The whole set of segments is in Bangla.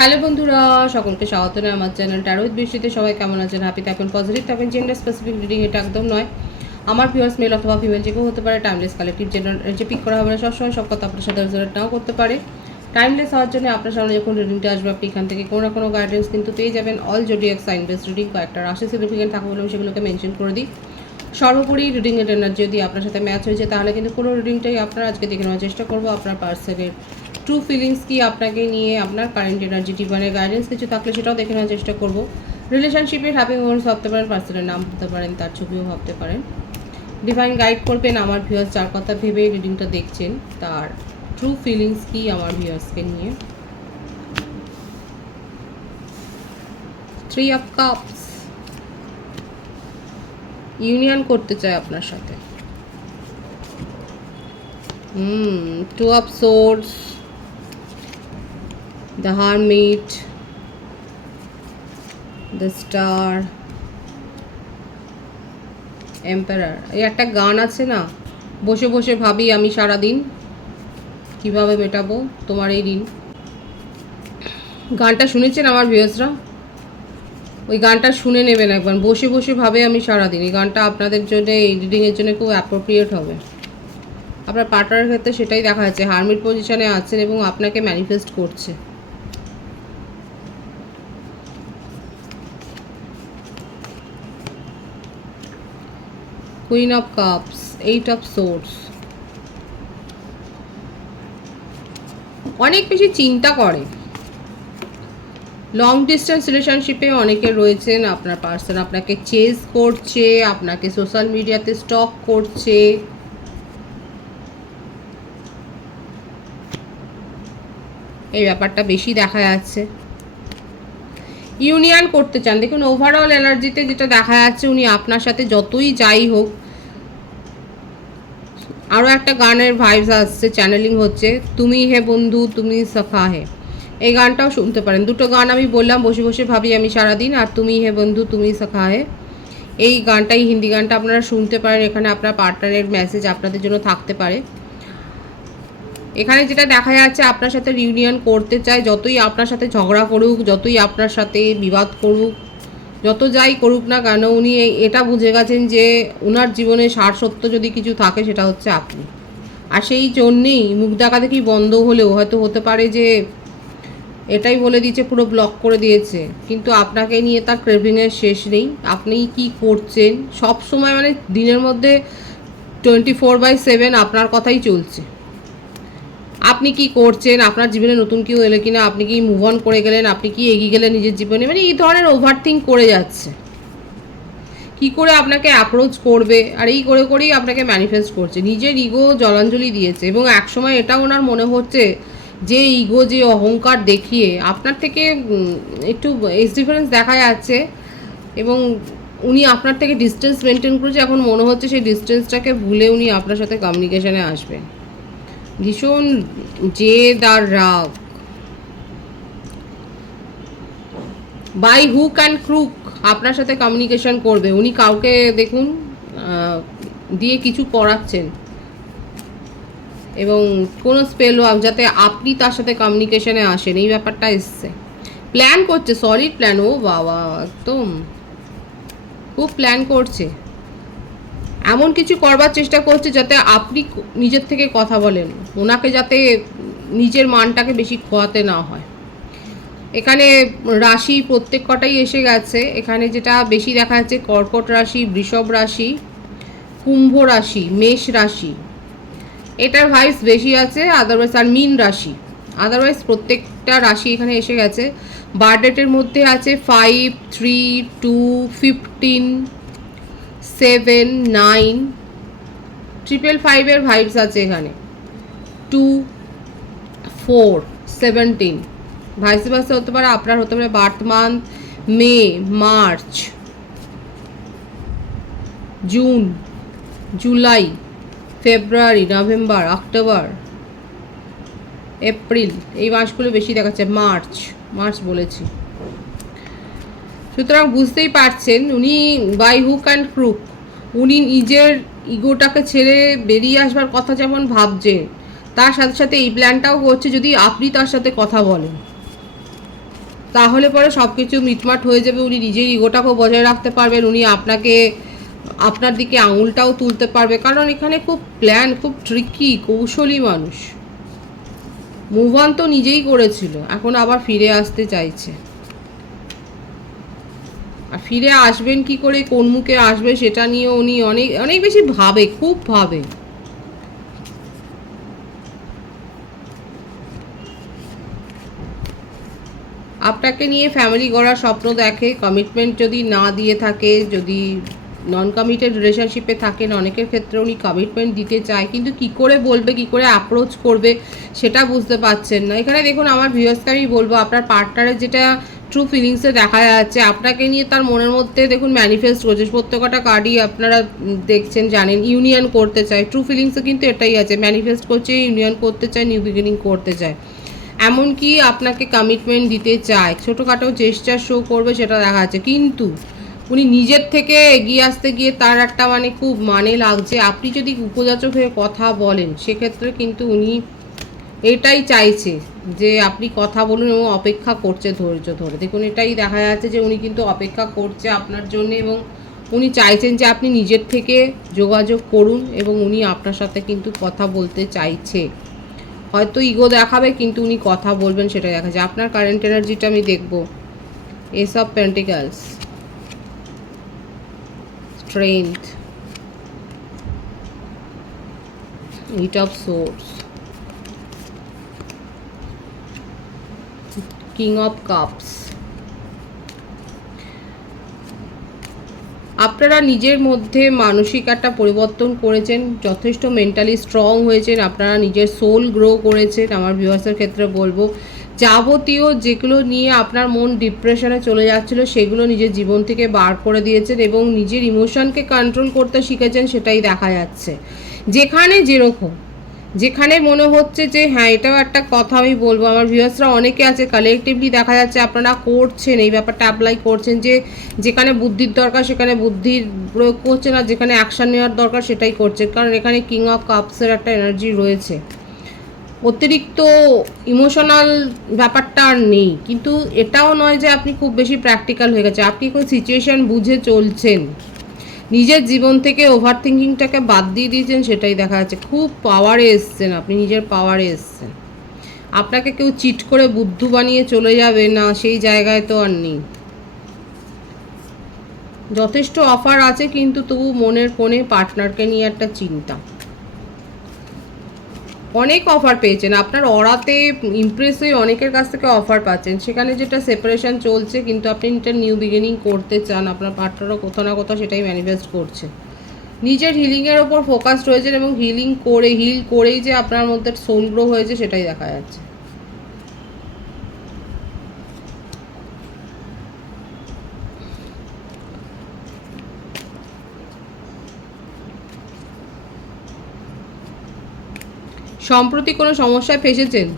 হ্যালো বন্ধুরা, সকলকে স্বাগত আমার চ্যানেল ট্যারোইদ বৃষ্টিতে সবাই কেমন আছেন? হ্যাপি থাকবেন পজিটিভ থাকবেন জেন্ডার স্পেসিফিক রিডিং এটা একদম নয়। আমার ভিউয়ার্স মেল অথবা ফিমেল যে কেউ হতে পারে টাইমলেস কালেক্টিভ জেন্ডার যে পিক করা হবে না, সবসময় সব কথা আপনার সাথে রেজাল্ট নাও করতে পারে। টাইমলেস হওয়ার জন্য আপনার সামনে যখন রিডিংটা আসবে, আপনি এখান থেকে কোনো না কোনো গাইডেন্স কিন্তু পেয়ে যাবেন। All zodiac sign base reading কয়েকটা রাশি সিগনিফিকেন্ট থাকবে বলে আমি সেগুলোকে মেনশন করে দিই। সর্বোপরি রিডিংয়ের এনার্জি যদি আপনার সাথে ম্যাচ হয়েছে তাহলে কিন্তু পুরো রিডিংটাই আপনার আজকে দেখে নেওয়ার চেষ্টা করব। আপনার পার্সনের ট্রু ফিলিংস কি আপনাকে নিয়ে আপনার কারেন্ট এনার্জি জীবনের গাইডেন্স কিছু থাকলে সেটাও দেখে নেওয়ার চেষ্টা করব। রিলেশনশিপের হ্যাপি মোমেন্টস ভাবতে পারেন পার্সনের নাম ভাবতে পারেন, তার ছবিও ভাবতে পারেন। ডিভাইন গাইড করবেন আমার ভিউয়ার্স যার কথা ভেবে রিডিংটা দেখছেন, তার ট্রু ফিলিংস কি আমার ভিউয়ার্সকে নিয়ে। থ্রি অফ কাপস ইউনিয়ন করতে চায় আপনার সাথে। হুম two of swords the hermit the star emperor এই একটা গান আছে না? বসে বসে ভাবি আমি সারা দিন কীভাবে মেটাবো তোমার এই ঋণ। গানটা শুনেছেন আমার ভিউয়ার্সরা ওই গানটা শুনে নেবেন একবার। বসে বসে ভাবে আমি সারাদিন। এই গানটা আপনাদের জন্য এই রিডিংয়ের জন্য খুব অ্যাপ্রোপ্রিয়েট হবে। আপনার পার্টনারের ক্ষেত্রে সেটাই দেখা যাচ্ছে। হারমিট পজিশনে আছেন এবং আপনাকে ম্যানিফেস্ট করছে। Queen of cups eight of swords অনেক বেশি চিন্তা করে। লং ডিস্টেন্স রিলেশনশিপে অনেকে রয়েছেন, আপনার পার্সন আপনাকে চেজ করছে, আপনাকে সোশ্যাল মিডিয়াতে স্টক করছে। এই ব্যাপারটা বেশি দেখা যাচ্ছে। ইউনিয়ন করতে চান। দেখুন ওভারঅল এনার্জিতে যেটা দেখা যাচ্ছে, উনি আপনার সাথে যতই যাই হোক আরও একটা গানের ভাইবস আসছে চ্যানেলিং হচ্ছে। তুমি হে বন্ধু, তুমি সখা হে। এই গানটাও শুনতে পারেন। দুটো গান আমি বললাম, বসে বসে ভাবি আমি সারাদিন, আর তুমি হে বন্ধু, তুমি সখা হে। এই গানটাই, হিন্দি গানটা আপনারা শুনতে পারেন। এখানে আপনার পার্টনারের মেসেজ আপনাদের জন্য থাকতে পারে। এখানে যেটা দেখা যাচ্ছে, আপনার সাথে রিউনিয়ন করতে চায়, যতই আপনার সাথে ঝগড়া করুক, যতই আপনার সাথে বিবাদ করুক, যত যাই করুক না কেন, উনি এটা বুঝে গেছেন যে ওনার জীবনে সার সত্য যদি কিছু থাকে, সেটা হচ্ছে আপনি। আর সেই জন্যেই মুখ দেখা দেখি বন্ধ হলেও, হয়তো হতে পারে যে এটাই বলে দিয়েছে, পুরো ব্লক করে দিয়েছে। কিন্তু আপনাকে নিয়ে তার ক্রেভিংয়ের শেষ নেই। আপনি কি করছেন? সব সময় মানে দিনের মধ্যে টোয়েন্টি ফোর বাই সেভেন আপনার কথাই চলছে। আপনি কি করছেন? আপনার জীবনে নতুন কেউ এলো কিনা? আপনি কি মুভ অন করে গেলেন? আপনি কি এগিয়ে গেলেন নিজের জীবনে? মানে এই ধরনের ওভার থিঙ্ক করে যাচ্ছে। কি করে আপনাকে অ্যাপ্রোচ করবে? আর এই করে করেই আপনাকে ম্যানিফেস্ট করছে। নিজের ইগো জলাঞ্জলি দিয়েছে। এবং একসময় এটা ওনার মনে হচ্ছে যে ইগো যে অহংকার দেখিয়ে আপনার থেকে একটু এজ ডিফারেন্স দেখা যাচ্ছে। এবং উনি আপনার থেকে ডিস্টেন্স মেনটেন করেছে। এখন মনে হচ্ছে সেই ডিস্টেন্সটাকে ভুলে উনি আপনার সাথে কমিউনিকেশানে আসবেন। ভীষণ জেদ আর রাগ। বাই হুক অ্যান্ড ক্রুক আপনার সাথে কমিউনিকেশন করবে। উনি কাউকে দেখুন দিয়ে কিছু করাচ্ছেন। এবং কোনো স্পেল ওয়ার্ক যাতে আপনি তার সাথে কমিউনিকেশনে আসেন। এই ব্যাপারটা এসছে। প্ল্যান করছে সলিড প্ল্যান ও বাবা, একদম। খুব প্ল্যান করছে। এমন কিছু করবার চেষ্টা করছে যাতে আপনি নিজের থেকে কথা বলেন। ওনাকে যাতে নিজের মানটাকে বেশি খোয়াতে না হয়। এখানে রাশি প্রত্যেক কটাই এসে গেছে। এখানে যেটা বেশি দেখা যাচ্ছে, কর্কট রাশি, বৃষভ রাশি, কুম্ভ রাশি, মেষ রাশি। এটার ভাইস বেশি আছে আদারওয়াইজ আর মিন রাশি। আদারওয়াইজ প্রত্যেকটা রাশি এখানে এসে গেছে। বার্থডেটের মধ্যে আছে five three two fifteen seven, nine triple ফাইভের ভাইবস আছে এখানে। টু ফোর সেভেন্টিন ভাইসে ভাইসে হতে পারে, আপনার হতে পারে birth month May March June July February November October April এই মাসগুলো বেশি দেখাচ্ছে মার্চ মার্চ বলেছি। সুতরাং বুঝতেই পারছেন, উনি বাই হুক অ্যান্ড ক্রুক উনি নিজের ইগোটাকে ছেড়ে বেরিয়ে আসবার কথা যেমন ভাবছেন, তার সাথে সাথে এই প্ল্যানটাও করছে যদি আপনি তার সাথে কথা বলেন। তাহলে পরে সব কিছু মিটমাট হয়ে যাবে, উনি নিজের ইগোটাকেও বজায় রাখতে পারবেন, উনি আপনাকে, আপনার দিকে আঙুলটাও তুলতে পারবে, কারণ এখানে খুব প্ল্যান খুব ট্রিকি কৌশলী মানুষ। মুভ অন তো নিজেই করেছিল, এখন আবার ফিরে আসতে চাইছে। ফিরে আসবেন কি করে, কোন মুখে আসবে সেটা নিয়ে উনি অনেক অনেক বেশি ভাবে, খুব ভাবে। আপনাকে নিয়ে ফ্যামিলি গড়ার স্বপ্ন দেখে কমিটমেন্ট যদি না দিয়ে থাকে, যদি নন কমিটেড রিলেশনশিপে থাকেন, অনেকের ক্ষেত্রে উনি কমিটমেন্ট দিতে চায়, কিন্তু কি করে বলবে, কি করে অ্যাপ্রোচ করবে, সেটা বুঝতে পারছেন না। এখানে দেখুন, আমার ভিউয়ার্সকে বলব, আপনার পার্টনারের যেটা ট্রু ফিলিংসে দেখা যাচ্ছে। আপনাকে নিয়ে তার মনের মধ্যে দেখুন ম্যানিফেস্ট করছে। প্রত্যেকটা কার্ডই আপনারা দেখছেন, জানেন ইউনিয়ন করতে চায়। ট্রু ফিলিংসে কিন্তু এটাই আছে। ম্যানিফেস্ট করছে ইউনিয়ন করতে চায় নিউ বিগিনিং করতে চায়। এমনকি আপনাকে কমিটমেন্ট দিতে চায়। ছোটোখাটো চেষ্টা শো করবে, সেটা দেখা যাচ্ছে। কিন্তু উনি নিজের থেকে এগিয়ে আসতে গিয়ে তার একটা মানে খুব মানে লাগছে। আপনি যদি উপযাচক হয়ে কথা বলেন, সেক্ষেত্রে কিন্তু উনি এটাই চাইছে যে আপনি কথা বলুন এবং অপেক্ষা করছে ধৈর্য ধরে। দেখুন, এটাই দেখা যাচ্ছে যে উনি কিন্তু অপেক্ষা করছে আপনার জন্য এবং উনি চাইছেন যে আপনি নিজের থেকে যোগাযোগ করুন এবং উনি আপনার সাথে কিন্তু কথা বলতে চাইছে। হয়তো ইগো দেখাবে, কিন্তু উনি কথা বলবেন সেটা দেখা যায় আপনার কারেন্ট এনার্জিটা আমি দেখব। এসব pentacles strength eight of swords king of cups আপনারা নিজের মধ্যে মানসিক একটা পরিবর্তন করেছেন, যথেষ্ট মেন্টালি স্ট্রং হয়েছেন, আপনারা নিজের সোল গ্রো করেছেন, আমার ভিউয়ার্সের ক্ষেত্রে বলব। যাবতীয় যেগুলো নিয়ে আপনার মন ডিপ্রেশনে চলে যাচ্ছিল, সেগুলো নিজের জীবন থেকে বার করে দিয়েছেন এবং নিজের ইমোশনকে কন্ট্রোল করতে শিখেছেন, সেটাই দেখা যাচ্ছে। যেখানে যেরকম যেখানে মনে হচ্ছে যে হ্যাঁ এটাও একটা কথা আমি বলব। আমার ভিউয়ার্সরা অনেকে আছে কালেকটিভলি দেখা যাচ্ছে আপনারা করছেন, এই ব্যাপারটা অ্যাপ্লাই করছেন যে, যেখানে বুদ্ধির দরকার, সেখানে বুদ্ধির প্রয়োগ করছেন আর যেখানে অ্যাকশন নেওয়ার দরকার, সেটাই করছেন কারণ এখানে কিং অফ কাপসের একটা এনার্জি রয়েছে। অতিরিক্ত ইমোশনাল ব্যাপারটা আর নেই। কিন্তু এটাও নয় যে, আপনি খুব বেশি প্র্যাকটিক্যাল হয়ে গেছে আপনি কোন সিচুয়েশন বুঝে চলছেন। নিজের জীবন থেকে ওভার থিঙ্কিংটাকে বাদ দিয়ে দিয়েছেন, সেটাই দেখা যাচ্ছে। খুব পাওয়ারে এসছেন আপনি, নিজের পাওয়ারে এসছেন। আপনাকে কেউ চিট করে বুদ্ধ বানিয়ে চলে যাবে না, সেই জায়গায় তো আর নেই। যথেষ্ট অফার আছে, কিন্তু তবু মনের কোণে পার্টনারকে নিয়ে একটা চিন্তা। অনেক অফার পেয়েছেন। আপনার অরাতে ইমপ্রেস হয়ে অনেকের কাছ থেকে অফার পাচ্ছেন। সেখানে যেটা সেপারেশন চলছে, কিন্তু আপনি এটা নিউ বিগিনিং করতে চান, আপনার পার্টনারও কোথাও না কোথাও সেটাই ম্যানিফেস্ট করছে। নিজের হিলিংয়ের ওপর ফোকাস রয়েছেন এবং হিলিং করে হিল করেই যে আপনার মধ্যে সোল গ্রো হয়েছে, সেটাই দেখা যাচ্ছে। সম্প্রতি কোনো সমস্যায় ফেসেছেন?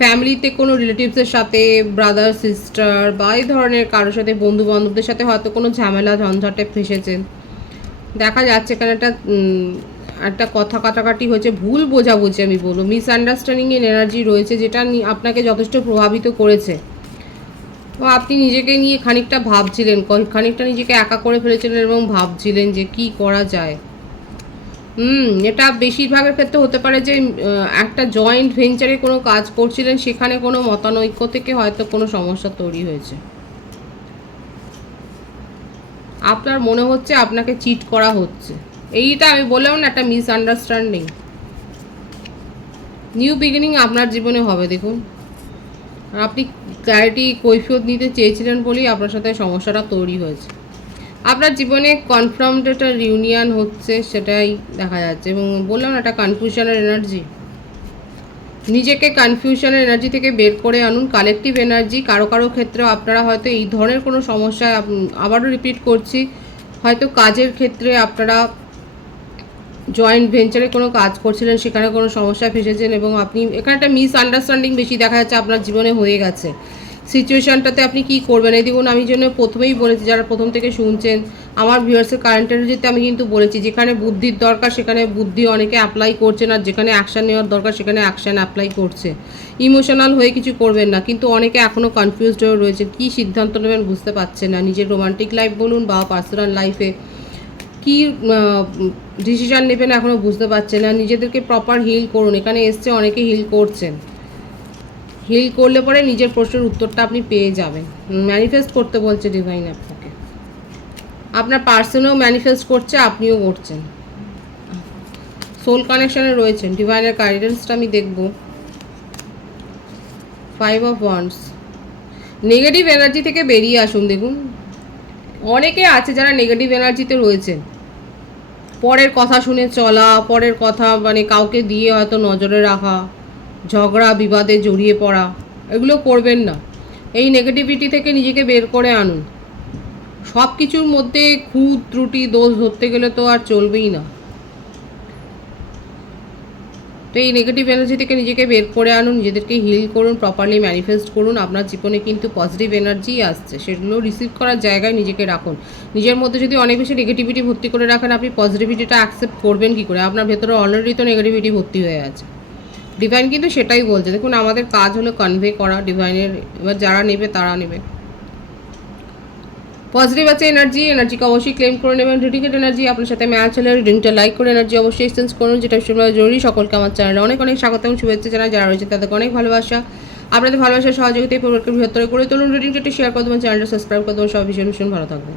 ফ্যামিলিতে কোনো রিলেটিভসের সাথে ব্রাদার সিস্টার বা এই ধরনের কারোর সাথে বন্ধু বান্ধবদের সাথে হয়তো কোনো ঝামেলা, ঝঞ্ঝাটে ফেসেছেন? দেখা যাচ্ছে এখানে একটা একটা কথা কাটাকাটি হয়েছে, ভুল বোঝাবুঝি আমি বলব। মিসআন্ডারস্ট্যান্ডিং এর এনার্জি রয়েছে, যেটা আপনাকে যথেষ্ট প্রভাবিত করেছে। তো আপনি নিজেকে নিয়ে খানিকটা ভাবছিলেন খানিকটা নিজেকে একা করে ফেলেছিলেন এবং ভাবছিলেন যে কি করা যায়? হুম, এটা বেশিরভাগের ক্ষেত্রে হতে পারে যে একটা জয়েন্ট ভেঞ্চারে কোনো কাজ করছিলেন, সেখানে কোনো মতানৈক্য থেকে হয়তো কোনো সমস্যা তৈরি হয়েছে। আপনার মনে হচ্ছে আপনাকে চিট করা হচ্ছে। এইটা আমি বললাম না, একটা মিসআন্ডারস্ট্যান্ডিং নিউ বিগিনিং আপনার জীবনে হবে, দেখুন। আপনি ক্ল্যারিটি কৈফিয়ত নিতে চেয়েছিলেন বলেই আপনার সাথে সমস্যাটা তৈরি হয়েছে। আপনার জীবনে কনফার্মড একটা রিউনিয়ন হচ্ছে, সেটাই দেখা যাচ্ছে এবং বললাম একটা কনফিউশনের এনার্জি নিজেকে কনফিউশনের এনার্জি থেকে বের করে আনুন কালেকটিভ এনার্জি কারও কারও ক্ষেত্রেও আপনারা হয়তো এই ধরনের কোনো সমস্যায় আবারও রিপিট করছি, হয়তো কাজের ক্ষেত্রে আপনারা জয়েন্ট ভেঞ্চারে কোনো কাজ করছিলেন, সেখানে কোনো সমস্যায় ফেসেছেন এবং আপনি, এখানে একটা মিস আন্ডারস্ট্যান্ডিং বেশি দেখা যাচ্ছে, আপনার জীবনে হয়ে গেছে। সিচুয়েশনটাতে আপনি কি করবেন? এই দেখুন, আমি জন্য প্রথমেই বলেছি, যারা প্রথম থেকে শুনছেন, আমার ভিউয়ার্সের কারেন্ট এনার্জিতে আমি কিন্তু বলেছি, যেখানে বুদ্ধির দরকার, সেখানে বুদ্ধি অনেকে অ্যাপ্লাই করছেন আর যেখানে অ্যাকশান নেওয়ার দরকার, সেখানে অ্যাকশান অ্যাপ্লাই করছে। ইমোশনাল হয়ে কিছু করবেন না, কিন্তু অনেকে এখনও কনফিউজড হয়ে রয়েছে, কী সিদ্ধান্ত নেবেন বুঝতে পারছেন না। নিজের রোমান্টিক লাইফ বলুন বা পার্সোনাল লাইফে কী ডিসিশন নেবেন এখনও বুঝতে পারছেন না। নিজেদেরকে প্রপার হিল করুন, এখানে এসছে, অনেকে হিল করছেন। হিল করলে পরে নিজের প্রশ্নের উত্তরটা আপনি পেয়ে যাবেন। ম্যানিফেস্ট করতে বলছে ডিভাইন আপনাকে আপনার পার্সনও ম্যানিফেস্ট করছে, আপনিও করছেন। সোল কানেকশনে রয়েছেন। ডিভাইনের গাইডেন্সটা আমি দেখব। Five of wands negative energy থেকে বেরিয়ে আসুন, দেখুন। অনেকে আছে যারা নেগেটিভ এনার্জিতে রয়েছেন। পরের কথা শুনে চলা, পরের কথা মানে কাউকে দিয়ে হয়তো নজরে রাখা। ঝগড়া, বিবাদে জড়িয়ে পড়া, এগুলো করবেন না। এই নেগেটিভিটি থেকে নিজেকে বের করে আনুন। সব কিছুর মধ্যে খুঁত, ত্রুটি, দোষ ধরতে গেলে তো আর চলবেই না। তো এই নেগেটিভ এনার্জি থেকে নিজেকে বের করে আনুন, নিজেদেরকে হিল করুন প্রপারলি ম্যানিফেস্ট করুন। আপনার জীবনে কিন্তু পজিটিভ এনার্জি আসছে। সেগুলো রিসিভ করার জায়গায় নিজেকে রাখুন। নিজের মধ্যে যদি অনেক বেশি নেগেটিভিটি ভর্তি করে রাখেন, আপনি পজিটিভিটিটা অ্যাকসেপ্ট করবেন কী করে? আপনার ভেতরে অলরেডি তো নেগেটিভিটি ভর্তি হয়ে আছে। ডিভাইন কিন্তু সেটাই বলছে। দেখুন, আমাদের কাজ হলো কনভে করা ডিভাইনের এবার যারা নেবে তারা নেবে। পজিটিভ আছে এনার্জি এনার্জিকে অবশ্যই ক্লেম করে নেবেন। রিডিকেট এনার্জি আপনার সাথে ম্যাচ হলে রিডিংটা লাইক করে এনার্জি অবশ্যই এক্সচেঞ্জ করুন, যেটা ভীষণভাবে জরুরি। সকলকে আমার চ্যানেলে অনেক অনেক স্বাগত এবং শুভেচ্ছা জানাই। যারা রয়েছে তাদেরকে অনেক ভালোবাসা। আপনাদের ভালোবাসার সহযোগিতায় পরিবারকে বৃহত্তর করে তুলুন। রিডিংটা একটু শেয়ার করে দেবেন চ্যানেলটা সাবস্ক্রাইব করে দেবেন। সব ভীষণ ভীষণ ভালো থাকবেন।